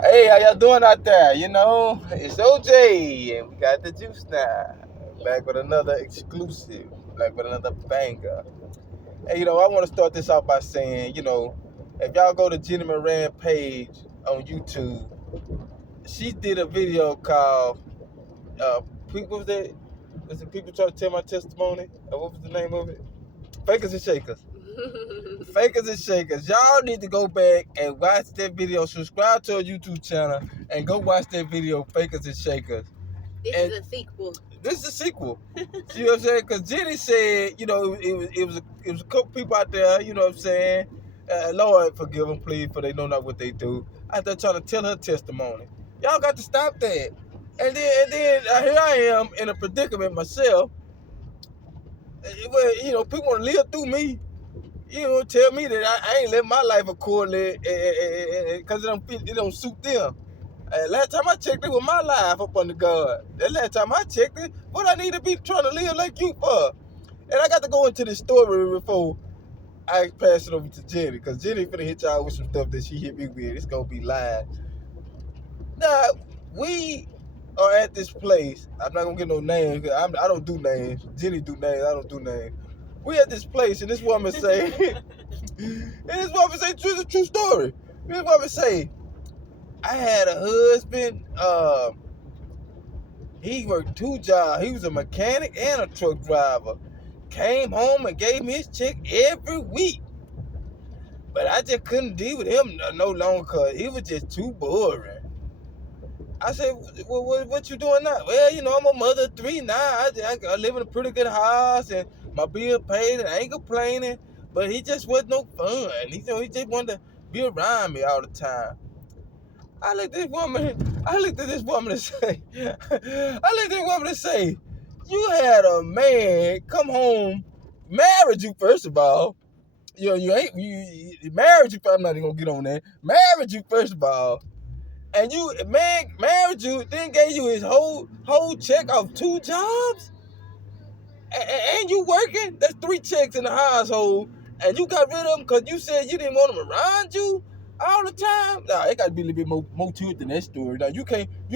Hey, how y'all doing out there? You know, it's OJ, and we got the juice now. Back with another exclusive, back with another banger. Hey, I want to start this off by saying, if y'all go to Jenny Moran page on YouTube, she did a video called people was that? Was it people trying to tell my testimony? Or what was the name of it? Fakers and Shakers. Fakers and Shakers. Y'all need to go back and watch that video. Subscribe to our YouTube channel and go watch that video, Fakers and Shakers. This is a sequel. This is a sequel. See what I'm saying? Because Jenny said, it was a couple people out there, you know what I'm saying? Lord, forgive them, please, for they know not what they do. Out there trying to tell her testimony. Y'all got to stop that. And then here I am in a predicament myself. Well, people want to live through me. Tell me that I ain't living my life accordingly because it don't suit them. Last time I checked it was my life up under God. That last time I checked it, what I need to be trying to live like you for? And I got to go into this story before I pass it over to Jenny, because Jenny finna hit y'all with some stuff that she hit me with. It's gonna be live. Now, we are at this place. I'm not gonna get no names, because I don't do names. Jenny do names, I don't do names. We at this place, and this woman say, it's a true story. This woman say, I had a husband, he worked 2 jobs. He was a mechanic and a truck driver. Came home and gave me his check every week. But I just couldn't deal with him no longer because he was just too boring. I said, well, what you doing now? Well, I'm a mother of 3 now. I live in a pretty good house and my bill paid and I ain't complaining. But he just wasn't no fun. He just wanted to be around me all the time. I looked at this woman and say, you had a man come home, married you first of all. You married you. I'm not even gonna get on that. Married you first of all, and married you, then gave you his whole check off 2 jobs, and you working. That's 3 checks in the household, and you got rid of them because you said you didn't want them around you all the time. Nah, it got to be a little bit more to it than that story. Now you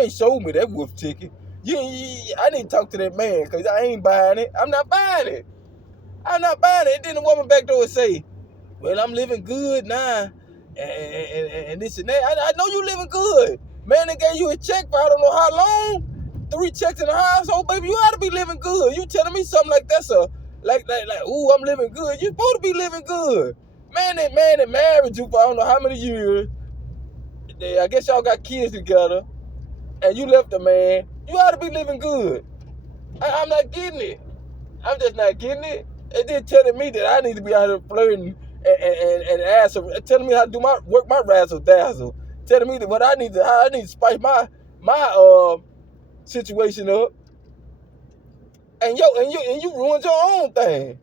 ain't showed me that wolf ticket. I need to talk to that man because I ain't buying it. I'm not buying it. Then the woman back door would say, well, I'm living good now, and this and that. I know you living good. Man, they gave you a check for I don't know how long. 3 checks in the household, baby. You ought to be living good. You telling me something like that's ooh, I'm living good. You supposed to be living good. Man that married you for I don't know how many years. I guess y'all got kids together, and you left the man. You ought to be living good. I'm not getting it. I'm just not getting it. And then telling me that I need to be out here flirting and ask, telling me how to work my razzle dazzle, telling me how I need to spice my situation up. And you ruined your own thing.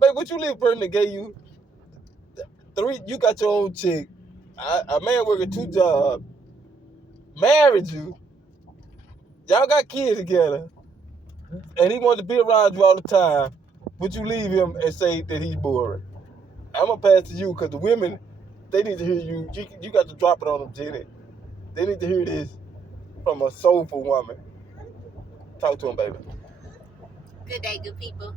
Babe, what you leave a person that gave you 3, you got your own chick, a man working 2 jobs, married you, y'all got kids together, and he wanted to be around you all the time, but you leave him and say that he's boring. I'm gonna pass to you because the women, they need to hear you. You got to drop it on them, Jenny. They need to hear this from a soulful woman. Talk to them, baby. Good day, good people.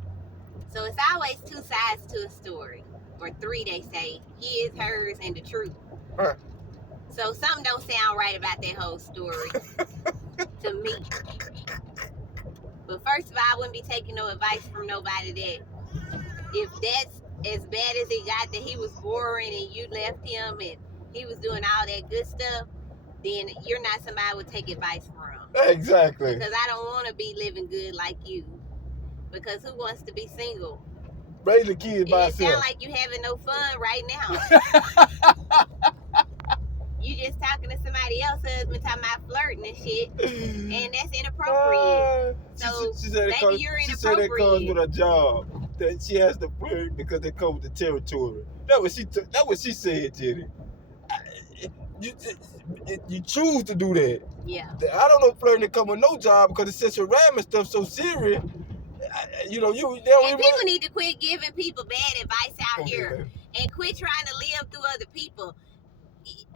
So it's always 2 sides to a story, or 3, they say. His, hers, and the truth. So something don't sound right about that whole story to me. But first of all, I wouldn't be taking no advice from nobody that if that's as bad as it got, that he was boring and you left him and he was doing all that good stuff, then you're not somebody I would take advice from. Exactly. Because I don't want to be living good like you. Because who wants to be single? Raise the kids by yourself. It sound like you having no fun right now. You just talking to somebody else's husband, talking about flirting and shit, and that's inappropriate. So she said maybe you're inappropriate. She said that comes with a job, that she has to flirt because they come with the territory. That what she said, Jenny. You choose to do that. Yeah. I don't know flirting that come with no job because it's sexual harassment stuff so serious. People need to quit giving people bad advice out here and quit trying to live through other people.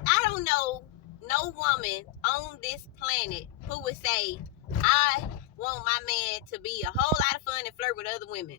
I don't know no woman on this planet who would say, I want my man to be a whole lot of fun and flirt with other women.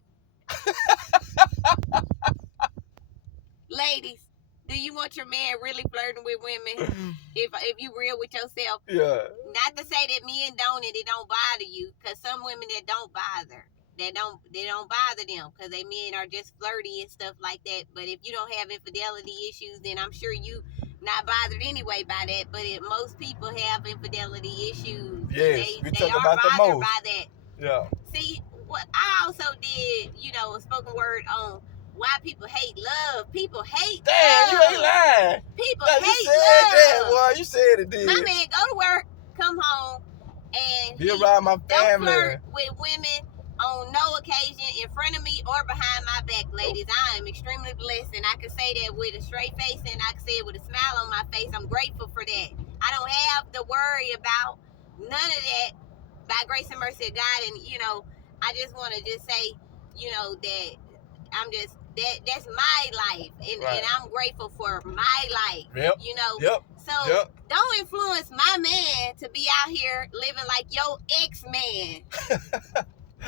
Ladies, do you want your man really flirting with women? If you real with yourself? Yeah. Not to say that men don't and it don't bother you, because some women that don't bother. They don't bother them because they men are just flirty and stuff like that. But if you don't have infidelity issues, then I'm sure you not bothered anyway by that. But most people have infidelity issues. Yes, they talk are about the bothered most. by that. Yeah. See, what I also did, a spoken word on why people hate love. People hate Damn, love. you ain't lying. People Now, hate you said love. that, boy. You said it, did. My man go to work, come home, and Be around my don't family. flirt with women on no occasion in front of me or behind my back, ladies. I am extremely blessed, and I can say that with a straight face, and I can say it with a smile on my face. I'm grateful for that. I don't have to worry about none of that by grace and mercy of God. And I just want to just say, that I'm just that's my life, and I'm grateful for my life. Yep. Yep. So don't influence my man to be out here living like your ex-man.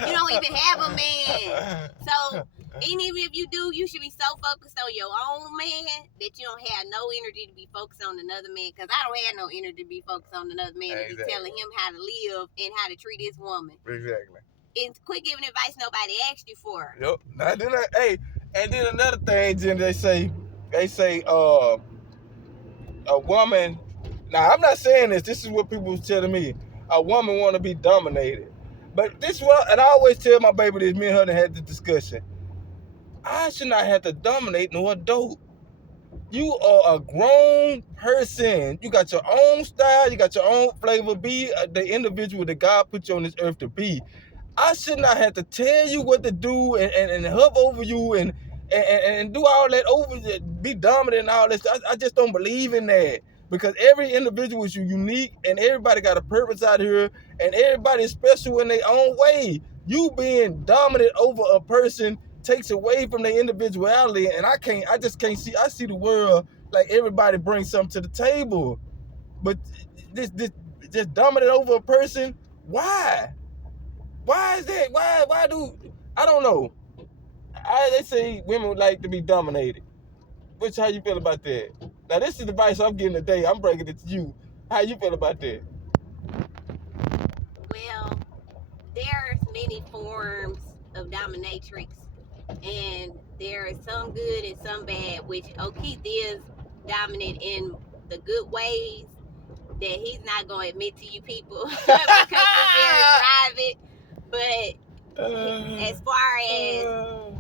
You don't even have a man. So, and even if you do, you should be so focused on your own man that you don't have no energy to be focused on another man. Because I don't have no energy to be focused on another man and be telling him how to live and how to treat his woman. Exactly. And quit giving advice nobody asked you for. Yep. Now, hey, and then another thing, Jen, they say, a woman. Now, I'm not saying this. This is what people was telling me. A woman want to be dominated. But this one, and I always tell my baby this, me and her had this discussion. I should not have to dominate no adult. You are a grown person. You got your own style. You got your own flavor. Be the individual that God put you on this earth to be. I should not have to tell you what to do and hover over you and do all that over, be dominant and all this. I just don't believe in that. Because every individual is unique and everybody got a purpose out here and everybody is special in their own way. You being dominant over a person takes away from their individuality, and I just can't see. I see the world like everybody brings something to the table. But this just dominant over a person, why? Why is that? Why do I don't know. They say women would like to be dominated. Which, how you feel about that? Now, this is the advice I'm getting today. I'm bringing it to you. How you feel about that? Well, there's many forms of dominatrix, and there is some good and some bad, which O'Keith is dominant in the good ways that he's not going to admit to you people because it's very private. But as far as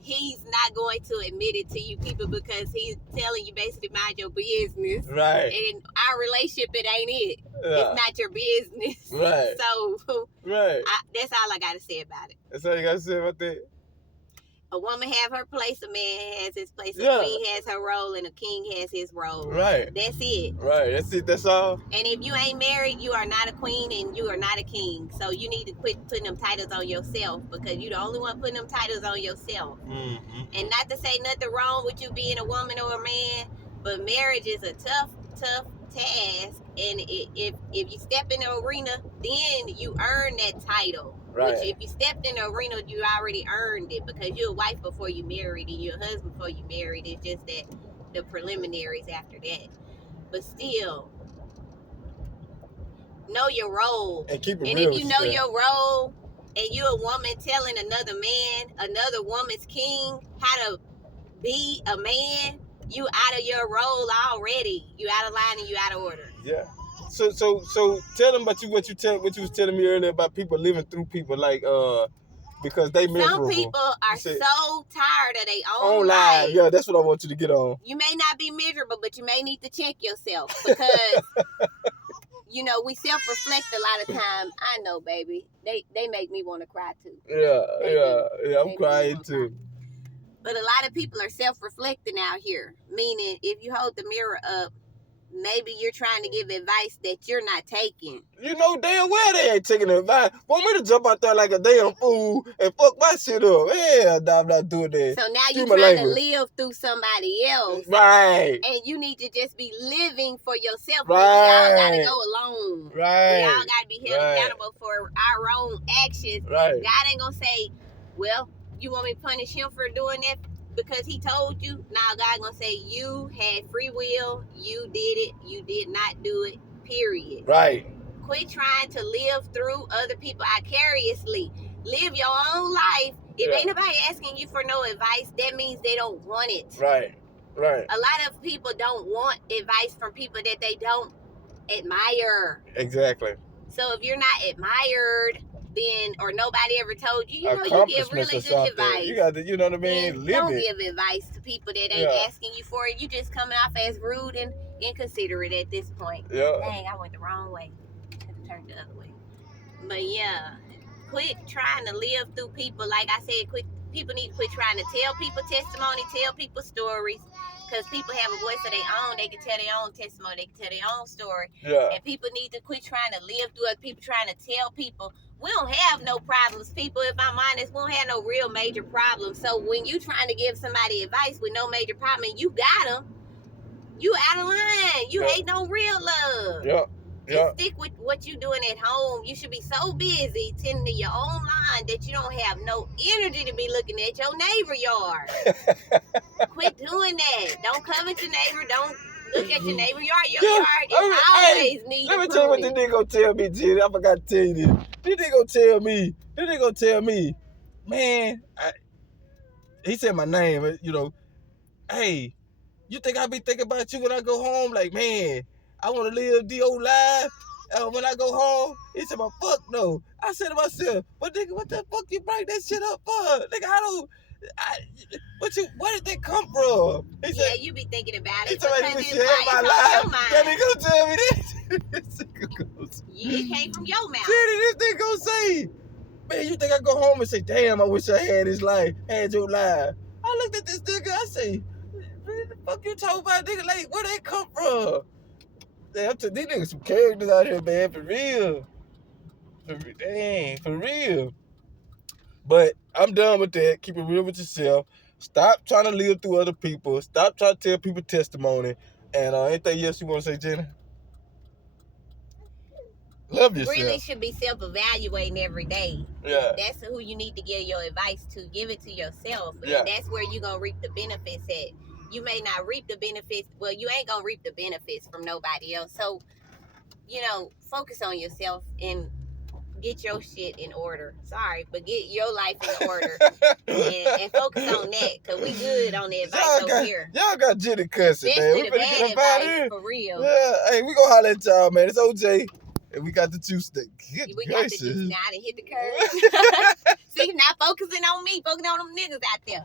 he's not going to admit it to you people because he's telling you basically mind your business. Right. And our relationship, it ain't it. Yeah. It's not your business. Right. So right. That's all I got to say about it. That's all you got to say about that? A woman have her place, a man has his place, a queen has her role, and a king has his role. Right. That's it. Right. That's it. That's all. And if you ain't married, you are not a queen and you are not a king. So you need to quit putting them titles on yourself because you're the only one putting them titles on yourself. Mm-hmm. And not to say nothing wrong with you being a woman or a man, but marriage is a tough task. And if you step in the arena, then you earn that title. Right. Which if you stepped in the arena, you already earned it because you're a wife before you married and you're a husband before you married. It's just that the preliminaries after that. But still, know your role. And keep it and real. If you know your role and you're a woman telling another man, another woman's king, how to be a man, you out of your role already. You out of line and you out of order. Yeah. So tell them about what you was telling me earlier about people living through people like because they miserable. Some people are so tired of their own life. Yeah, that's what I want you to get on. You may not be miserable, but you may need to check yourself because we self-reflect a lot of times. I know, baby. They make me want to cry too. Yeah. I'm crying too. But a lot of people are self-reflecting out here, meaning if you hold the mirror up maybe you're trying to give advice that you're not taking. You know damn well they ain't taking advice. Want me to jump out there like a damn fool and fuck my shit up? Yeah, nah, I'm not doing that. So now you're Excuse my trying to language. live through somebody else. Right. And you need to just be living for yourself. Right. We all gotta go alone. Right. We all gotta be held Right. accountable for our own actions. Right. God ain't gonna say, well, you want me to punish him for doing that because he told you? Now God gonna say you had free will, you did it, you did not do it, period. Right. Quit trying to live through other people vicariously. Live your own life. If ain't nobody asking you for no advice, that means they don't want it. Right. Right. A lot of people don't want advice from people that they don't admire. Exactly. So if you're not admired, then, or nobody ever told you, you give really good advice. You got to, you know what I mean? Live don't it. give advice to people that ain't asking you for it. You just coming off as rude and inconsiderate at this point. Yeah. Dang, I went the wrong way. I had to turn the other way. But yeah, quit trying to live through people. Like I said, people need to quit trying to tell people testimony, tell people stories. Because people have a voice of their own. They can tell their own testimony. They can tell their own story. Yeah. And people need to quit trying to live through other people, trying to tell people. We don't have no problems, people. If I'm honest, we don't have no real major problems. So when you trying to give somebody advice with no major problem and you got them, you out of line. You ain't no real love. Yeah. Just stick with what you doing at home. You should be so busy tending to your own line that you don't have no energy to be looking at your neighbor yard. Quit doing that. Don't covet your neighbor. Don't look at your neighbor yard. Your yard is always needs. Let me tell you what this nigga gonna tell me, Jenny. I forgot to tell you this. This nigga gonna tell me, man, he said my name, you know, hey, you think I be thinking about you when I go home? Like, man, I want to live the old life when I go home. He said, well, fuck no. I said to myself, but nigga, what the fuck you bring that shit up for? Nigga, where did that come from? He said, you be thinking about it. He told me Because this shit in my life. That nigga gonna tell me this. It came from your mouth. Jenny, this nigga gonna say, man, you think I go home and say, damn, I wish I had his life, had your life. I looked at this nigga, I say, what the fuck you talking about, nigga? Like, where they come from? Damn, these niggas some characters out here, man, for real. For real. But I'm done with that. Keep it real with yourself. Stop trying to live through other people. Stop trying to tell people testimony. And anything else you want to say, Jenny? Love yourself. Really should be self-evaluating every day. Yeah. That's who you need to give your advice to. Give it to yourself. Yeah. And that's where you're going to reap the benefits at. You may not reap the benefits. Well, you ain't going to reap the benefits from nobody else. So, focus on yourself and get your shit in order. Sorry, but get your life in order. and focus on that. Because we good on the advice over here. Y'all got Jenny cussing, man. We better get up out of here. For real. Yeah. Hey, we going to holler at y'all, man. It's OJ. And we got the juice stick. We got the juice now to hit the curve. See, not focusing on me. Focusing on them niggas out there.